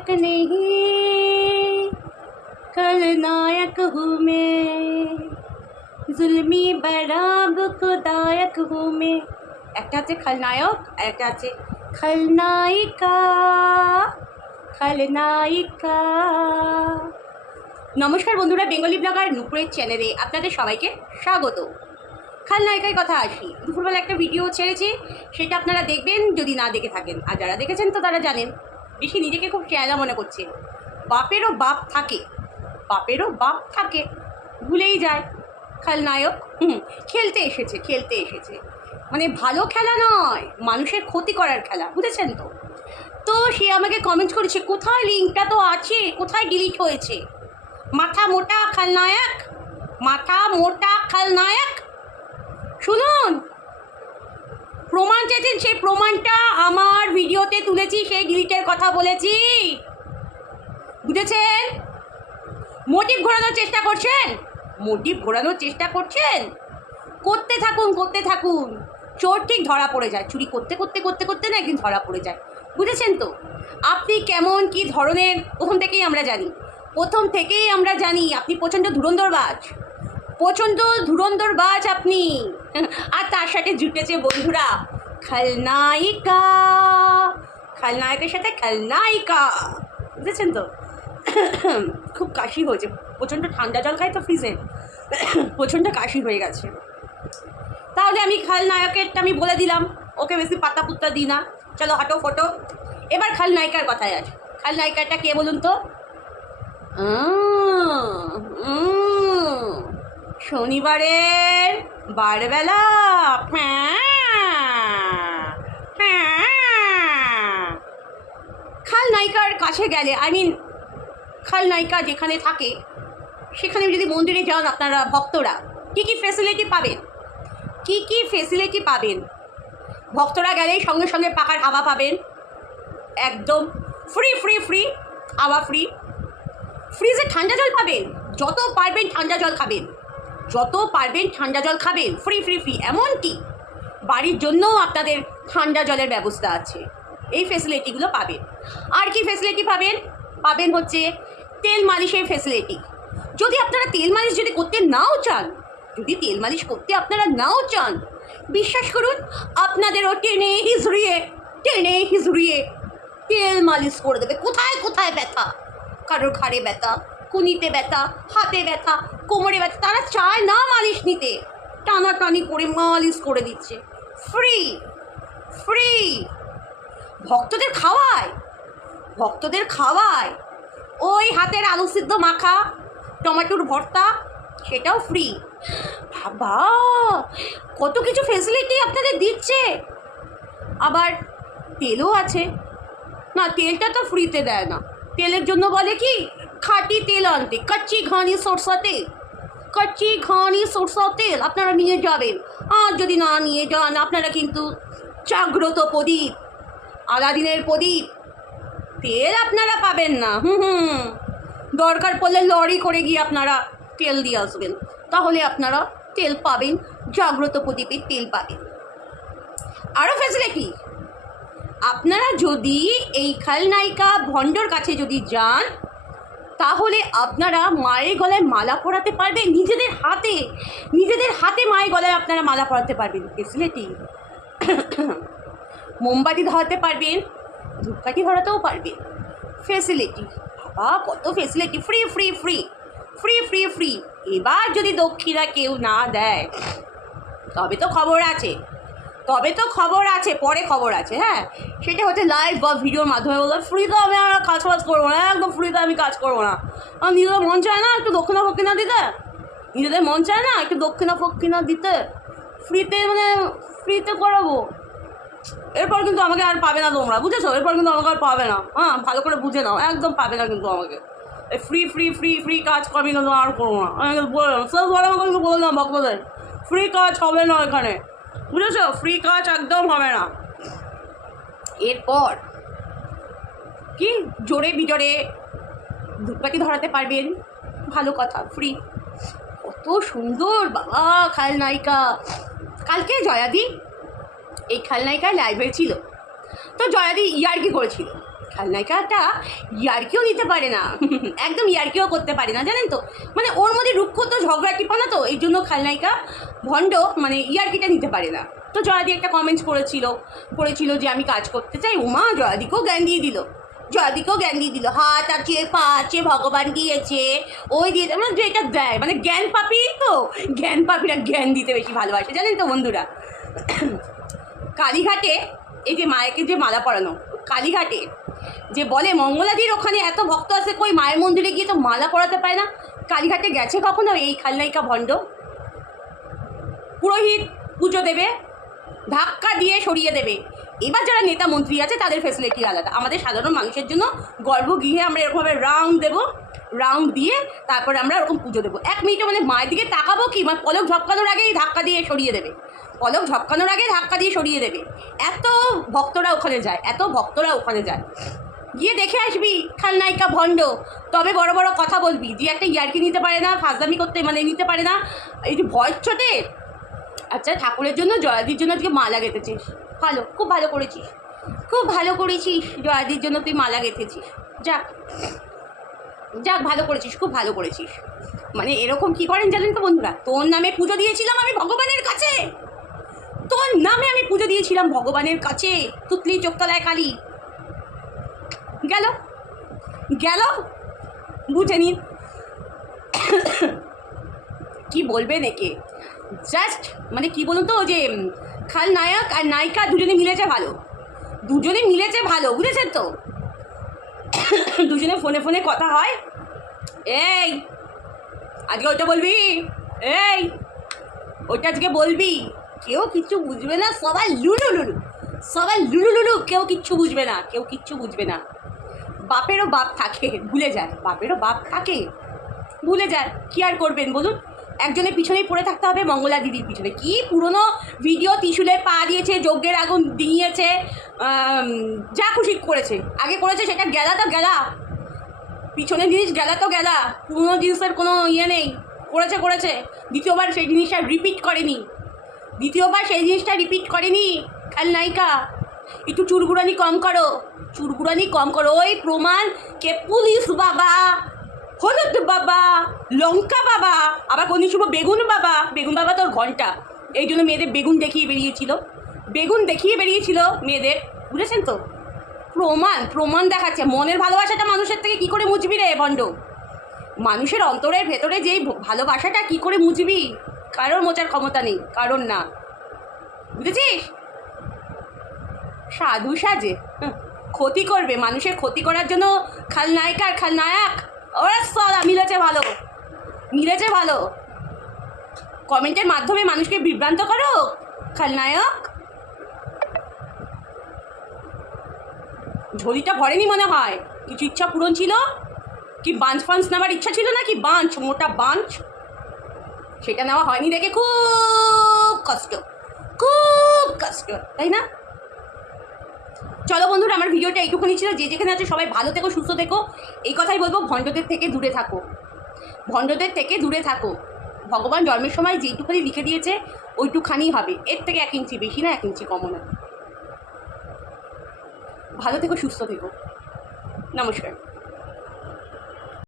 नायक नहीं खलनायक हूँ मैं, जुल्मी बराब खुदायक हूँ मैं। একটা আছে খলনায়ক আর একটা আছে খলনায়িকা। খলনায়িকা। নমস্কার বন্ধুরা, বেঙ্গলি ব্লগার নুপুরের চ্যানেলে আপনাদের সবাইকে স্বাগত। খলনায়িকার কথা আসি। দুপুরবেলা একটা ভিডিও ছেড়েছি, সেটা আপনারা দেখবেন যদি না দেখে থাকেন, আর যারা দেখেছেন তো তারা জানেন। বেশি নিজেকে খুব খেয়ালা মনে করছে। বাপেরও বাপ থাকে, বাপেরও বাপ থাকে, ভুলেই যায়। খলনায়ক খেলতে এসেছে, খেলতে এসেছে, মানে ভালো খেলা নয়, মানুষের ক্ষতি করার খেলা, বুঝেছেন তো? তো সে আমাকে কমেন্ট করেছে, কোথায় লিঙ্কটা তো আছে, কোথায় ডিলিট হয়েছে? মাথা মোটা খলনায়ক, মাথা মোটা খলনায়ক। শুনুন, প্রমাণ চেয়েছেন, সেই প্রমাণটা আমার ভিডিওতে তুলেছি, সেই ডিলিটের কথা বলেছি, বুঝেছেন? মোটিভ ঘোরানোর চেষ্টা করছেন, মোটিভ ঘোরানোর চেষ্টা করছেন, করতে থাকুন, করতে থাকুন। চোর ঠিক ধরা পড়ে যায়, চুরি করতে করতে করতে করতে না একদিন ধরা পড়ে যায়, বুঝেছেন তো? আপনি কেমন কি ধরনের প্রথম থেকেই আমরা জানি, প্রথম থেকেই আমরা জানি আপনি প্রচণ্ড ধুরন্ধরবাজ, প্রচণ্ড ধুরন্ধরবাজ আপনি। আর তার সাথে জুটেছে বন্ধুরা খলনায়িকা, খলনায়কের সাথে খলনায়িকা, বুঝেছেন তো? খুব কাশি হয়েছে, প্রচণ্ড ঠান্ডা জল খাই তো ফ্রিজে, প্রচণ্ড কাশি হয়ে গেছে। তাহলে আমি খলনায়কেরটা আমি বলে দিলাম, ওকে বেশি পাতা পুত্তা দিই না, চলো হটো ফটো। এবার খলনায়িকার কথায় আছে। খলনায়িকাটা কে বলুন তো? শনিবারের বারবেলা খলনায়িকার কাছে গেলে, খলনায়িকা যেখানে থাকে সেখানে যদি মন্দিরে যান আপনারা ভক্তরা, কী কী ফেসিলিটি পাবেন, কী কী ফেসিলিটি পাবেন? ভক্তরা গেলেই সঙ্গে সঙ্গে পাখার হাওয়া পাবেন, একদম ফ্রি ফ্রি ফ্রি হাওয়া, ফ্রি। ফ্রিজে ঠান্ডা জল পাবেন, যত পারবেন ঠান্ডা জল খাবেন, যত পারবেন ঠান্ডা জল খাবেন, ফ্রি ফ্রি ফ্রি। এমনকি বাড়ির জন্যও আপনাদের ঠান্ডা জলের ব্যবস্থা আছে, এই ফেসিলিটিগুলো পাবেন। আর কি ফেসিলিটি পাবেন? পাবেন হচ্ছে তেল মালিশের ফেসিলিটি। যদি আপনারা তেল মালিশ যদি করতে নাও চান, যদি তেল মালিশ করতে আপনারা নাও চান, বিশ্বাস করুন আপনাদেরও টেনে হিজড়িয়ে তেল মালিশ করে দেবে। কোথায় কোথায় ব্যথা, কারোর ঘাড়ে ব্যথা, কুনিতে ব্যথা, হাতে ব্যথা, কোমরে ব্যথা, তারা চায় না মালিশ নিতে, টানাটানি করে মালিশ করে দিচ্ছে, ফ্রি ফ্রি। ভক্তদের খাওয়ায়, ভক্তদের খাওয়ায় ওই হাতের আলু সিদ্ধ মাখা, টমেটোর ভর্তা, সেটাও ফ্রি। বাবা, কত কিছু ফেসিলিটি আপনাদের দিচ্ছে। আবার তেলও আছে না, তেলটা তো ফ্রিতে দেয় না, তেলের জন্য বলে কি খাঁটি তেল আনতে, কাচ্চি ঘানি সরষা তেল, কাচ্চি ঘানি সরষা তেল আপনারা নিয়ে যাবেন। আর যদি না নিয়ে যান, আপনারা কিন্তু জাগ্রত প্রদীপ, আলাদিনের প্রদীপ তেল আপনারা পাবেন না। দরকার পড়লে লরি করে গিয়ে আপনারা তেল দিয়ে আসবেন, তাহলে আপনারা তেল পাবেন, জাগ্রত প্রদীপের তেল পাবেন। আরও ফ্যাসিলিটি, আপনারা যদি এই খলনায়িকা ভণ্ডর কাছে যদি যান, তাহলে আপনারা মায়ের গলায় মালা পরাতে পারবেন, নিজেদের হাতে মায়ের গলায় আপনারা মালা পরাতে পারবেন, ফেসিলিটি। মোমবাতি ধরাতে পারবেন, ধূপকাঠি ধরাতেও পারবেন, ফেসিলিটি। বাবা, কত facility, free free free free free free. এবার যদি দক্ষিণা কেউ না দেয়, তবে তো খবর আছে, তবে তো খবর আছে, পরে খবর আছে। হ্যাঁ, সেটা হচ্ছে লাইভ বা ভিডিওর মাধ্যমে বলবো, ফ্রিতে আমি আর কাজ করবো না, একদম ফ্রিতে আমি কাজ করবো না। আর নিজেদের মন চায় না একটু দক্ষিণা ফক্ষিণা দিতে, নিজেদের মন চায় না একটু দক্ষিণা ফক্ষিণা দিতে, ফ্রিতে মানে ফ্রিতে করাবো। এরপর কিন্তু আমাকে আর পাবে না তোমরা, বুঝেছো? এরপর কিন্তু আমাকে আর পাবে না। হ্যাঁ, ভালো করে বুঝে নাও, একদম পাবে না কিন্তু আমাকে। এই ফ্রি ফ্রি ফ্রি ফ্রি কাজ আমি কিন্তু আর করবো না, আমি কিন্তু বললাম, সব বলে আমাকে কিন্তু বললাম ভক্তদের, ফ্রি কাজ হবে না এখানে, বুঝেছো? ফ্রি কাজ একদম হবে না। এরপর কি জোরে বিজোরে ধূপকাঠি ধরাতে পারবেন, ভালো কথা, ফ্রি। কত সুন্দর বাবা খলনায়িকা। কালকে জয়াদি এই খলনায়িকা লাইভে ছিল, তো জয়াদি ইয়ার্কি করেছিল খালনায়িকাটা ইয়ার্কিও নিতে পারে না, একদম ইয়ার্কিও করতে পারে না, জানেন তো। মানে ওর মধ্যে রুক্ষ তো ঝগড়াটিপনা, তো এই জন্য খালনায়িকা ভণ্ড মানে ইয়ার্কিটা নিতে পারে না। তো জয়াদি একটা কমেন্টস করেছিল যে আমি কাজ করতে চাই। উমা জয়াদিকেও জ্ঞান দিয়ে দিল, হাত আছে পা আছে ভগবান দিয়েছে, ওই দিয়ে মানে যেটা দেয়, মানে জ্ঞান পাপি তো, জ্ঞান পাপিরা জ্ঞান দিতে বেশি ভালোবাসে, জানেন তো বন্ধুরা। কালীঘাটে এই যে মায়েকে যে মালা পরানো, কালীঘাটে যে বলে মঙ্গলাদির ওখানে এত ভক্ত আছে, কই মায়ের মন্দিরে গিয়ে তো মালা পরাতে পারে না। কালীঘাটে গেছে কখনো এই খালনায়িকা ভণ্ড? পুরোহিত পুজো দেবে, ধাক্কা দিয়ে সরিয়ে দেবে। এবার যারা নেতা মন্ত্রী আছে তাদের ফেসিলিটি আলাদা, আমাদের সাধারণ মানুষের জন্য গর্ভগৃহে আমরা এরকমভাবে রাউন্ড দেবো, রাউন্ড দিয়ে তারপরে আমরা এরকম পুজো দেবো। 1 মিনিটে মানে মায়ের দিকে তাকাবো কি, মানে পলক ঝপকানোর আগেই ধাক্কা দিয়ে সরিয়ে দেবে, পলক ঝপকানোর আগে ধাক্কা দিয়ে সরিয়ে দেবে। এত ভক্তরা ওখানে যায়, গিয়ে দেখে আসবি খালনায়িকা ভণ্ড, তবে বড় বড় কথা বলবি। যে একটা ইয়ার্কি নিতে পারে না, ফাজলামি করতে মানে নিতে পারে না, এই যে ভয়েস চোটে। আচ্ছা, ঠাকুরের জন্য জয়াদির জন্য আজকে মালা গেঁথেছিস, ভালো, খুব ভালো করেছিস, জয়াদির জন্য তুই মালা গেঁথেছিস, যাক ভালো করেছিস, খুব ভালো করেছিস। মানে এরকম কি করেন জানেন তো বন্ধুরা, তোর নামে পুজো দিয়েছিলাম আমি ভগবানের কাছে, তুতলি চোখতলায় কালী গেল বুঝে নিন। কি বলবেন একে, জাস্ট মানে কি বলুন তো, যে খালনায়ক আর নায়িকা দুজনে মিলেছে ভালো, বুঝেছেন তো। দুজনে ফোনে কথা হয়, এই আজকে ওইটা বলবি, ওইটা আজকে বলবি, কেউ কিচ্ছু বুঝবে না, সবাই লুলু, কেউ কিচ্ছু বুঝবে না। বাপেরও বাপ থাকে, ভুলে যায়, কি আর করবেন বলুন। একজনের পিছনেই পড়ে থাকতে হবে, মঙ্গলা দিদির পিছনে। কি পুরনো ভিডিও, ত্রিশূলে পা দিয়েছে, যজ্ঞের আগুন দিয়েছে, যা খুশি করেছে, আগে করেছে সেটা গেলা, পিছনের জিনিস গেলা, পুরনো জিনিসের কোনো ইয়ে নেই, করেছে। দ্বিতীয়বার সেই জিনিসটা রিপিট করেনি খালনায়িকা। একটু চুরগুড়ানি কম করো, ওই প্রমাণ কে পুলিশ বাবা, হলুদ বাবা, লঙ্কা বাবা, আবার কোন শুভ বেগুন বাবা তোর ঘন্টা, এই জন্য মেয়েদের বেগুন দেখিয়ে বেরিয়েছিল মেয়েদের, বুঝেছেন তো। প্রমাণ দেখাচ্ছে। মনের ভালোবাসাটা মানুষের থেকে কি করে মুছবি রে ভণ্ড? মানুষের অন্তরের ভেতরে যেই ভালোবাসাটা কি করে মুছবি? কারোর মোচার ক্ষমতা নেই, কারোর না, বুঝেছিস? সাধু সাজে ক্ষতি করবে, মানুষের ক্ষতি করার জন্য খালনায়িকা আর খালনায়ক ওরা সদা মিলেছে ভালো। কমেন্টের মাধ্যমে মানুষকে বিভ্রান্ত করো। খালনায়ক ঝোলিটা ভরেনি মনে হয়, কিছু ইচ্ছা পূরণ ছিল কি, বাঞ্চ ফাঞ্চ নেওয়ার ইচ্ছা ছিল নাকি, মোটা বাঞ্চ, সেটা নেওয়া হয়নি দেখে খুব কষ্ট, তাই না? চলো বন্ধুরা, আমার ভিডিওটা এইটুকুনি ছিল। যে যেখানে আছে সবাই ভালো থেকো, সুস্থ থেকো, এই কথাই বলবো। ভণ্ডদের থেকে দূরে থাকো। ভগবান জন্মের সময় যেইটুখানি লিখে দিয়েছে ওইটুখানি হবে, এর থেকে 1 ইঞ্চি বেশি না, 1 ইঞ্চি কমও না। ভালো থেকো, সুস্থ থেকো, নমস্কার।